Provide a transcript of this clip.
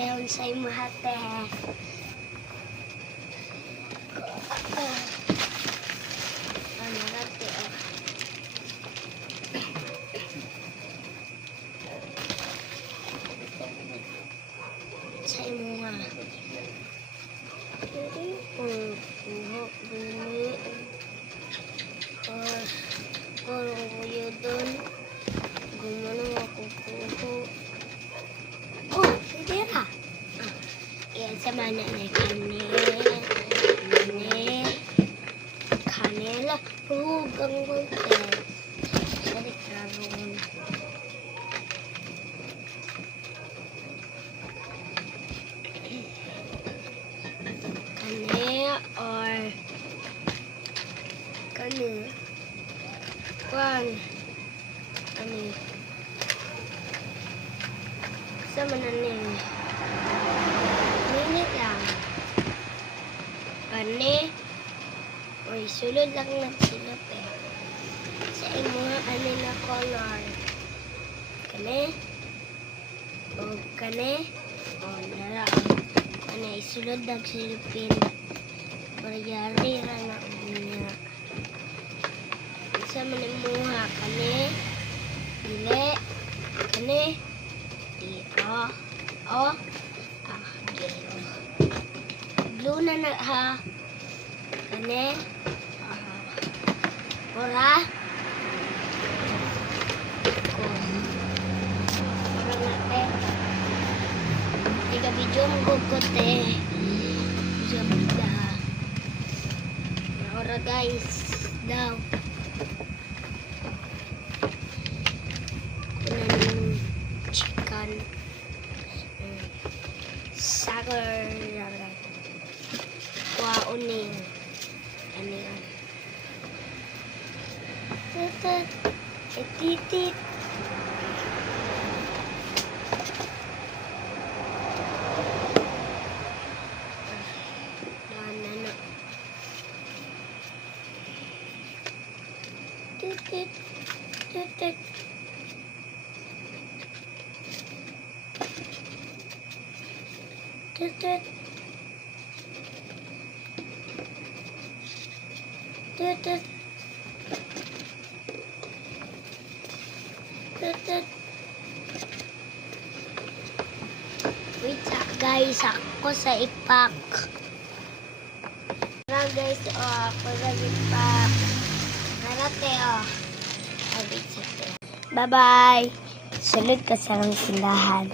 Tehon sa imahate. Ano rate oh. Sa imuha. Kurang kuya doon. Gumano ako kuho. Oh, hindi na. Yan sa mana na kanela. Hugang hotel. Balik na roon. Kanela or kanela. Kwan. Ano? Sa mananing. Minit lang. Kani. Oy, sulod lang nagsilot eh. Sa imuha ani na color. Kani. O kani. O nara. Kani isulod nagsilupin. Paryari ra na unya. Sa manimuha kani. Dili. Kani. Di. O. Gero. Blue na na ha. Kani. Ora. Ora na te. Tiga video mengkukote. Video bida. Ora guys. Daw. Kunan chicken. Sagar. Uning. Ano yan? Titit. Titit. Na. Titit. Titit. Titit. Titit. Titit. Wait guys, ako sa ipak. Tara guys, ako sa ipak. Narate Bye bye. Salud ka sa lang tindahan.